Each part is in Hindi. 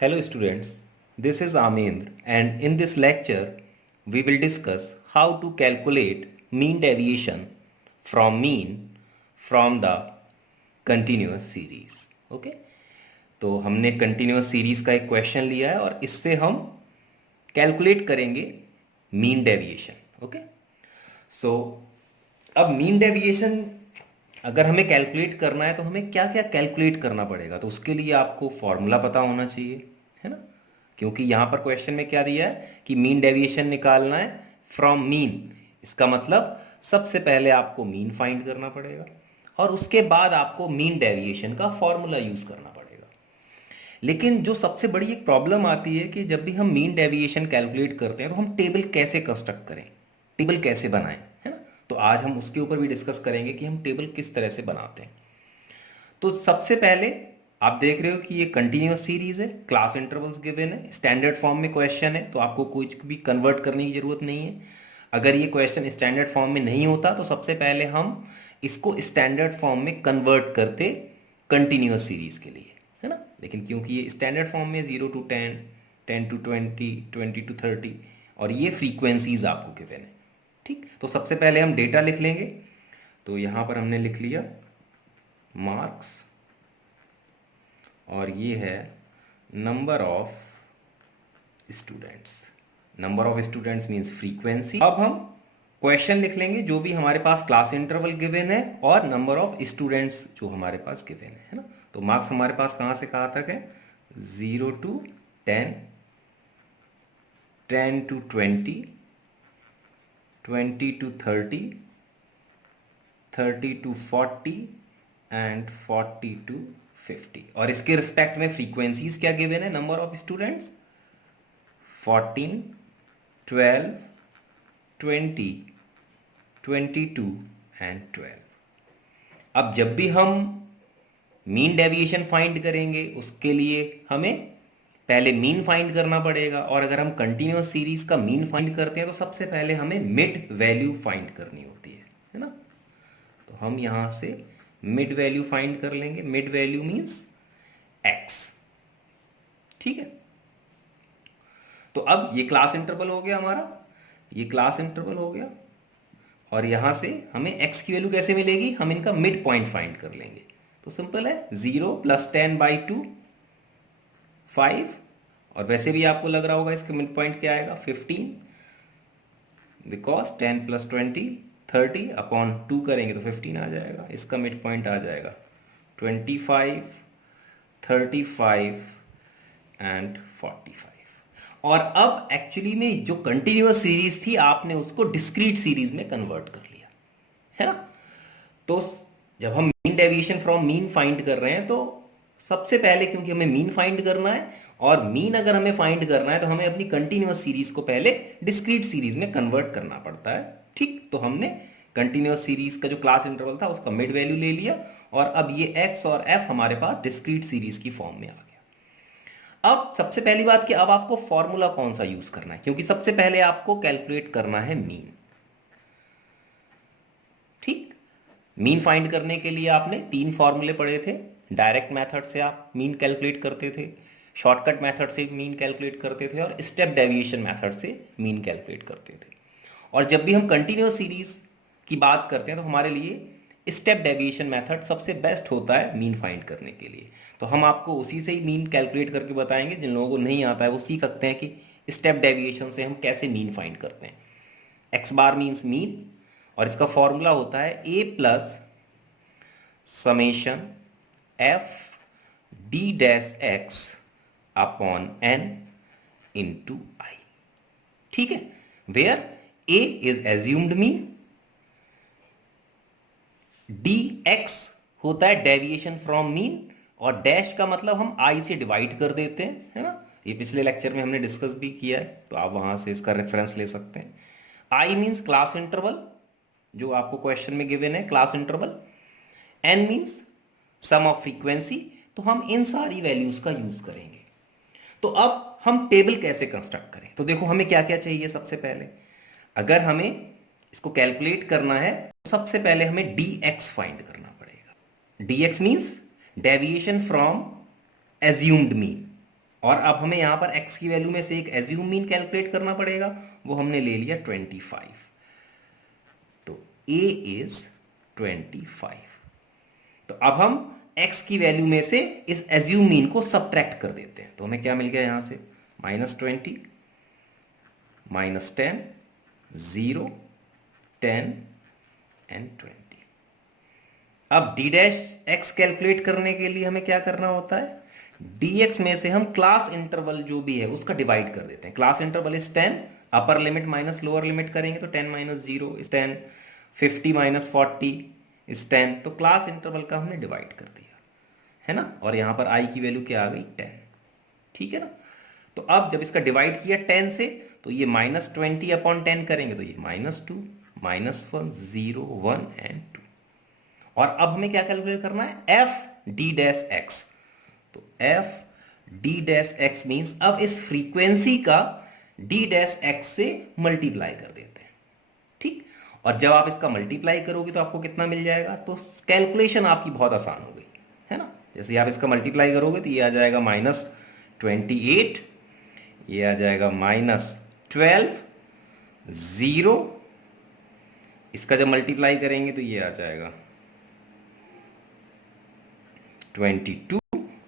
Hello students, this is Amendra and in this lecture we will discuss how to calculate mean deviation from the continuous series. Okay? तो हमने continuous series का एक क्वेश्चन लिया है और इससे हम कैलकुलेट करेंगे मीन डेविएशन. ओके, सो अब मीन डेविएशन अगर हमें कैलकुलेट करना है तो हमें क्या क्या कैलकुलेट करना पड़ेगा. तो उसके लिए आपको फॉर्मूला पता होना चाहिए, है ना. क्योंकि यहाँ पर क्वेश्चन में क्या दिया है कि मीन डेविएशन निकालना है फ्रॉम मीन. इसका मतलब सबसे पहले आपको मीन फाइंड करना पड़ेगा और उसके बाद आपको मीन डेविएशन का फॉर्मूला यूज करना पड़ेगा. लेकिन जो सबसे बड़ी एक प्रॉब्लम आती है कि जब भी हम मीन डेविएशन कैलकुलेट करते हैं तो हम टेबल कैसे कंस्ट्रक्ट करें, टेबल कैसे बनाएं, है ना. तो आज हम उसके ऊपर भी डिस्कस करेंगे कि हम टेबल किस तरह से बनाते हैं. तो सबसे पहले आप देख रहे हो कि ये कंटिन्यूअस सीरीज है, क्लास इंटरवल्स गिवन है, स्टैंडर्ड फॉर्म में क्वेश्चन है, तो आपको कुछ भी कन्वर्ट करने की जरूरत नहीं है. अगर ये क्वेश्चन स्टैंडर्ड फॉर्म में नहीं होता तो सबसे पहले हम इसको स्टैंडर्ड फॉर्म में कन्वर्ट करते कंटिन्यूअस सीरीज के लिए, है ना. लेकिन क्योंकि ये स्टैंडर्ड फॉर्म में 0 to 10, 10 to 20, 20 to 30 और ये फ्रीक्वेंसीज आपको गिवन है. ठीक, तो सबसे पहले हम डेटा लिख लेंगे. तो यहाँ पर हमने लिख लिया मार्क्स और ये है number of students. Number of students means frequency. अब हम क्वेश्चन लिख लेंगे जो भी हमारे पास क्लास इंटरवल गिवन है और नंबर ऑफ स्टूडेंट्स जो हमारे पास गिवन है ना. तो मार्क्स हमारे पास कहाँ से कहाँ तक है, 0 to 10, 10 to 20, 20 to 30, 30 to 40 and 40 to 50. और इसके रिस्पेक्ट में फ्रीक्वेंसीज क्या गिवन है, नंबर ऑफ स्टूडेंट्स 14, 12, 20, 22 एंड 12. अब जब भी हम मीन डेविएशन फाइंड करेंगे उसके लिए हमें पहले मीन फाइंड करना पड़ेगा. और अगर हम कंटिन्यूअस सीरीज का मीन फाइंड करते हैं तो सबसे पहले हमें मिड वैल्यू फाइंड करनी होती है ना. तो हम यहां से मिड वैल्यू फाइंड कर लेंगे. Mid value means x. ठीक है, तो अब ये क्लास इंटरवल हो गया हमारा, ये क्लास इंटरवल हो गया और यहां से हमें x की वैल्यू कैसे मिलेगी, हम इनका मिड पॉइंट फाइंड कर लेंगे. तो सिंपल है, 0 + 10/2 5. और वैसे भी आपको लग रहा होगा इसका मिड पॉइंट क्या आएगा, 15, बिकॉज 10 + 20 30 अपॉन 2 करेंगे तो 15 आ जाएगा. इसका मिड पॉइंट आ जाएगा 25, 35 एंड 45. और अब एक्चुअली में जो कंटिन्यूअस सीरीज थी आपने उसको डिस्क्रीट सीरीज में कन्वर्ट कर लिया, है ना. तो जब हम mean deviation from mean find कर रहे हैं तो सबसे पहले क्योंकि हमें मीन फाइंड करना है और मीन अगर हमें फाइंड करना है तो हमें अपनी कंटिन्यूअस सीरीज को पहले डिस्क्रीट सीरीज में कन्वर्ट करना पड़ता है. ठीक, तो हमने कंटिन्यूअस सीरीज का जो क्लास इंटरवल था उसका मिड वैल्यू ले लिया और अब ये x और f हमारे पास डिस्क्रीट सीरीज की फॉर्म में आ गया. अब सबसे पहली बात कि अब आपको फॉर्मूला कौन सा यूज करना है, क्योंकि सबसे पहले आपको कैलकुलेट करना है मीन. ठीक, मीन फाइंड करने के लिए आपने 3 फॉर्मूले पढ़े थे. डायरेक्ट मेथड से आप मीन कैलकुलेट करते थे, शॉर्टकट मेथड से मीन कैलकुलेट करते थे और स्टेप डेविएशन मेथड से मीन कैलकुलेट करते थे. और जब भी हम कंटिन्यूअस सीरीज की बात करते हैं तो हमारे लिए स्टेप डेविएशन मेथड सबसे बेस्ट होता है मीन फाइंड करने के लिए. तो हम आपको उसी से ही मीन कैलकुलेट करके बताएंगे. जिन लोगों को नहीं आता है वो सीख सकते हैं कि स्टेप डेविएशन से हम कैसे मीन फाइंड करते हैं. एक्स बार मीन्स मीन और इसका फॉर्मूला होता है a plus summation f d dash x upon n into i. ठीक है, where a is assumed mean, dx होता है डेविएशन फ्रॉम मीन और डैश का मतलब हम i से डिवाइड कर देते हैं, है ना. ये पिछले लेक्चर में हमने डिस्कस भी किया है तो आप वहां से इसका रेफरेंस ले सकते हैं. i मीन्स क्लास इंटरवल जो आपको क्वेश्चन में गिवन है, class interval. n means sum of frequency. तो हम इन सारी वैल्यूज का यूज करेंगे. तो अब हम टेबल कैसे कंस्ट्रक्ट करें, तो देखो हमें क्या क्या चाहिए. सबसे पहले अगर हमें इसको कैलकुलेट करना है तो सबसे पहले हमें dx फाइंड करना पड़ेगा. dx means deviation from assumed mean. और अब हमें यहाँ पर x की वैल्यू में से एक एज्यूम मीन कैलकुलेट करना पड़ेगा, वो हमने ले लिया 25। तो a इज 25। तो अब हम x की वैल्यू में से इस एज्यूम मीन को सब्ट्रैक्ट कर देते हैं। तो हमें क्या मिल गया यहां से, -20 -10 0 10 एंड 20। अब डी डैश एक्स कैलकुलेट करने के लिए हमें क्या करना होता है, dx में से हम क्लास इंटरवल जो भी है उसका डिवाइड कर देते हैं। Class interval is 10, upper limit minus lower limit करेंगे तो 10 - 0 इज 10, 50 - 40 इज 10। तो क्लास इंटरवल का हमने डिवाइड कर दिया है ना, और यहां पर i की वैल्यू क्या आ गई, 10। ठीक है ना। तो अब जब इसका डिवाइड किया 10 से, तो ये -20/10 करेंगे तो ये -2 -1 0 1 एंड 2। और अब हमें क्या कैलकुलेट करना है, एफ डी डैश एक्स। तो F D dash x means अब इस फ्रीक्वेंसी का डी डैश एक्स से मल्टीप्लाई कर देते हैं। ठीक, और जब आप इसका मल्टीप्लाई करोगे तो आपको कितना मिल जाएगा, तो कैलकुलेशन आपकी बहुत आसान हो गई है ना। जैसे आप इसका मल्टीप्लाई करोगे तो ये आ जाएगा -28, ये आ जाएगा -12 0, इसका जब मल्टीप्लाई करेंगे तो ये आ जाएगा 22,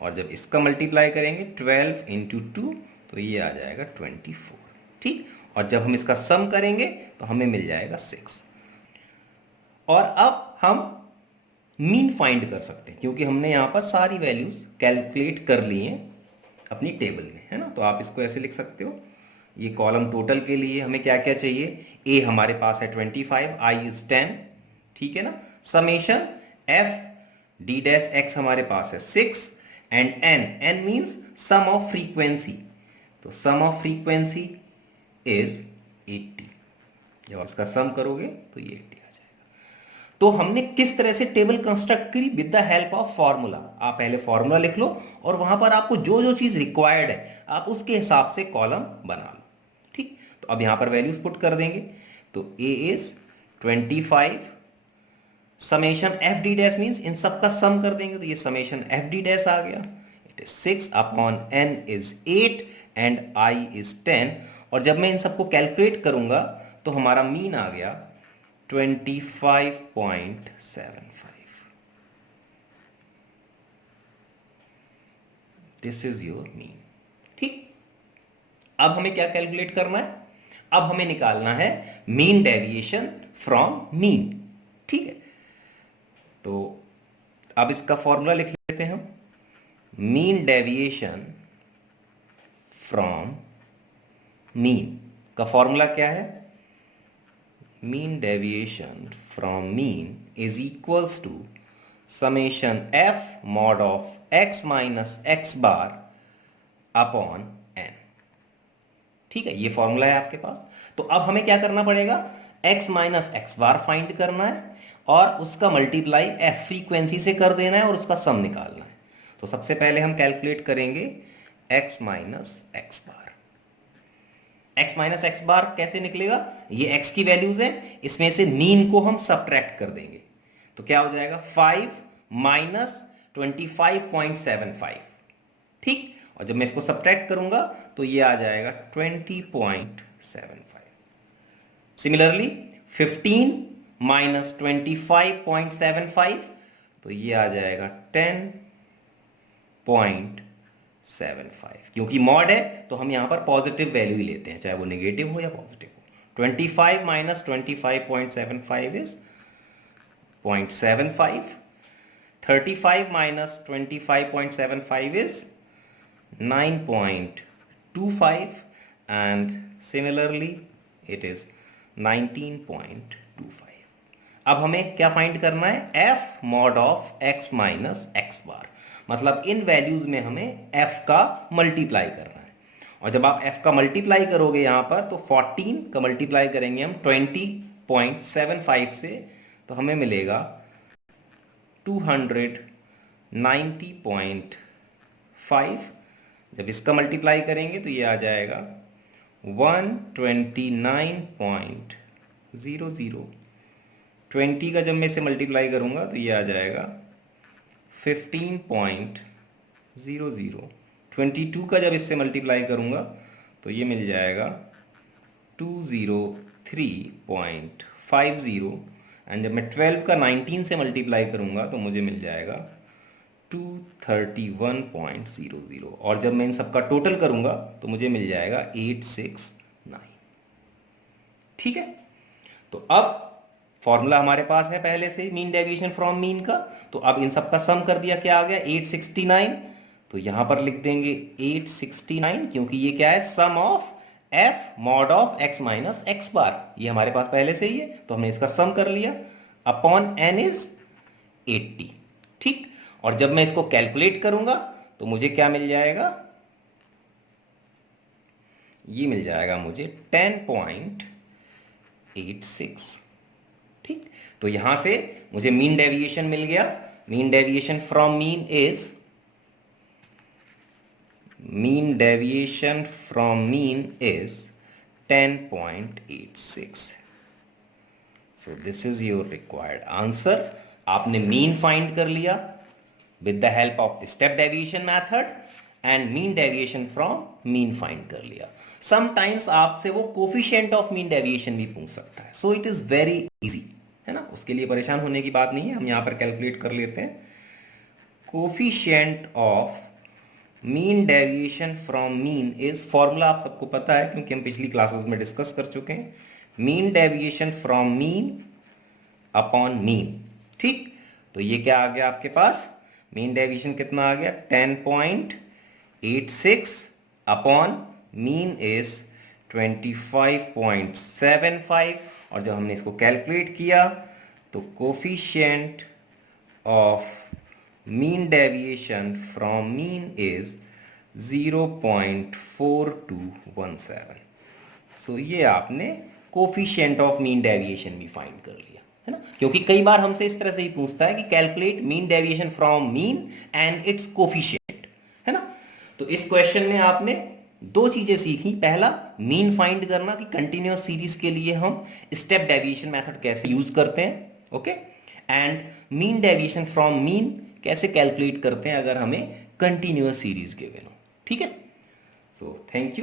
और जब इसका मल्टीप्लाई करेंगे 12 × 2 तो ये आ जाएगा 24। ठीक, और जब हम इसका सम करेंगे तो हमें मिल जाएगा 6। और अब हम मीन फाइंड कर सकते हैं क्योंकि हमने यहाँ पर सारी वैल्यूज कैलकुलेट कर ली हैं अपनी टेबल में, है ना। तो आप इसको ऐसे लिख सकते हो, ये कॉलम टोटल के लिए हमें क्या क्या चाहिए, ए हमारे पास है 25, आई इज 10, ठीक है ना। Summation F D dash X हमारे पास है 6, and N, N means sum of frequency, तो सम ऑफ फ्रीक्वेंसी इज 80। जब आप इसका सम करोगे तो ये 80 आ जाएगा। तो हमने किस तरह से टेबल कंस्ट्रक्ट करी, with the help of formula. आप पहले फॉर्मूला लिख लो और वहां पर आपको जो जो चीज रिक्वायर्ड है आप उसके हिसाब से कॉलम बना लो। ठीक, तो अब यहां पर वैल्यूज पुट कर देंगे। तो A is 25, summation F D dash means इन सबका सम कर देंगे तो ये समेशन एफ डी डैश आ गया, it is 6/n is 8 and I is 10। और जब मैं इन सबको कैलकुलेट करूंगा तो हमारा मीन आ गया 25.75। This is your mean. ठीक, अब हमें क्या कैलकुलेट करना है, अब हमें निकालना है मीन डेविएशन फ्रॉम मीन। ठीक है, तो अब इसका फॉर्मूला लिख लेते हैं हम। मीन डेविएशन फ्रॉम मीन का फॉर्मूला क्या है, mean deviation from mean is equals to summation F mod of x minus x bar upon N. ठीक है, ये फॉर्मूला है आपके पास। तो अब हमें क्या करना पड़ेगा, x माइनस एक्स बार फाइंड करना है और उसका मल्टीप्लाई f फ्रीक्वेंसी से कर देना है और उसका सम निकालना है। तो सबसे पहले हम कैलकुलेट करेंगे x माइनस एक्स बार। x माइनस एक्स बार कैसे निकलेगा, ये x की वैल्यूज हैं, इसमें से मीन को हम सब्ट्रैक्ट कर देंगे तो क्या हो जाएगा 5 माइनस 25.75। ठीक, और जब मैं इसको सब्ट्रैक्ट करूंगा तो ये आ जाएगा 20.75। सिमिलरली 15 माइनस 25.75 तो ये आ जाएगा 10.75। क्योंकि मॉड है तो हम यहां पर पॉजिटिव वैल्यू ही लेते हैं, चाहे वो नेगेटिव हो या पॉजिटिव हो। 25 minus 25.75 is 0.75, 35 minus 25.75 is 9.25 and similarly it is 19.25। अब हमें क्या फाइंड करना है, f mod of x minus x bar, मतलब इन वैल्यूज में हमें f का मल्टीप्लाई करना है। और जब आप f का मल्टीप्लाई करोगे यहां पर तो 14 का मल्टीप्लाई करेंगे हम 20.75 से तो हमें मिलेगा 290.5। जब इसका मल्टीप्लाई करेंगे तो ये आ जाएगा 129.00। 20 का जब मैं इसे मल्टीप्लाई करूंगा तो ये आ जाएगा 15.00। 22 का जब इससे मल्टीप्लाई करूंगा तो ये मिल जाएगा 203.50, एंड जब मैं 12 का 19 से मल्टीप्लाई करूंगा तो मुझे मिल जाएगा 231.00, और जब मैं इन सबका टोटल करूंगा तो मुझे मिल जाएगा 869। ठीक है, तो अब फॉर्मूला हमारे पास है पहले से मीन डेविएशन फ्रॉम मीन का, तो अब इन सबका सम कर दिया, क्या आ गया 869, तो यहां पर लिख देंगे 869, क्योंकि ये क्या है, sum of f mod of x minus x bar, ये हमारे पास पहले से ही है, तो हमने इसका सम कर लिया, अपॉन एन इज 80। ठीक, और जब मैं इसको कैलकुलेट करूंगा तो मुझे क्या मिल जाएगा, ये मिल जाएगा मुझे 10.86। ठीक, तो यहां से मुझे मीन डेविएशन मिल गया। Mean deviation from mean is, mean deviation from mean is 10.86। So this is your required answer. आपने मीन फाइंड कर लिया with the help of step deviation method, and mean deviation from mean find कर लिया। समटाइम्स आपसे वो कोफिशिएंट ऑफ मीन डेविएशन भी पूछ सकता है, so it is very easy, है ना, उसके लिए परेशान होने की बात नहीं है, हम यहां पर कैलकुलेट कर लेते हैं। Coefficient of mean deviation from mean is, formula आप सबको पता है क्योंकि हम पिछली क्लासेस में डिस्कस कर चुके हैं, mean deviation from mean upon mean. ठीक, तो ये क्या आ गया आपके पास, मीन डेविएशन कितना आ गया 10.86 अपॉन मीन इज 25.75, और जब हमने इसको कैलकुलेट किया तो coefficient of mean deviation from mean is 0.4217। सो ये आपने कोफिशिएंट ऑफ मीन डेविएशन भी फाइंड कर लिया, है ना, क्योंकि कई बार हमसे इस तरह से ही पूछता है कि calculate mean deviation from mean and it's coefficient, है ना। तो इस क्वेश्चन में आपने दो चीजें सीखी, पहला मीन फाइंड करना कि कंटिन्यूअस सीरीज के लिए हम स्टेप डेविएशन मेथड कैसे यूज करते हैं, okay, and mean deviation from mean कैसे कैलकुलेट करते हैं अगर हमें कंटिन्यूअस सीरीज गिवन हो। ठीक है, सो थैंक यू।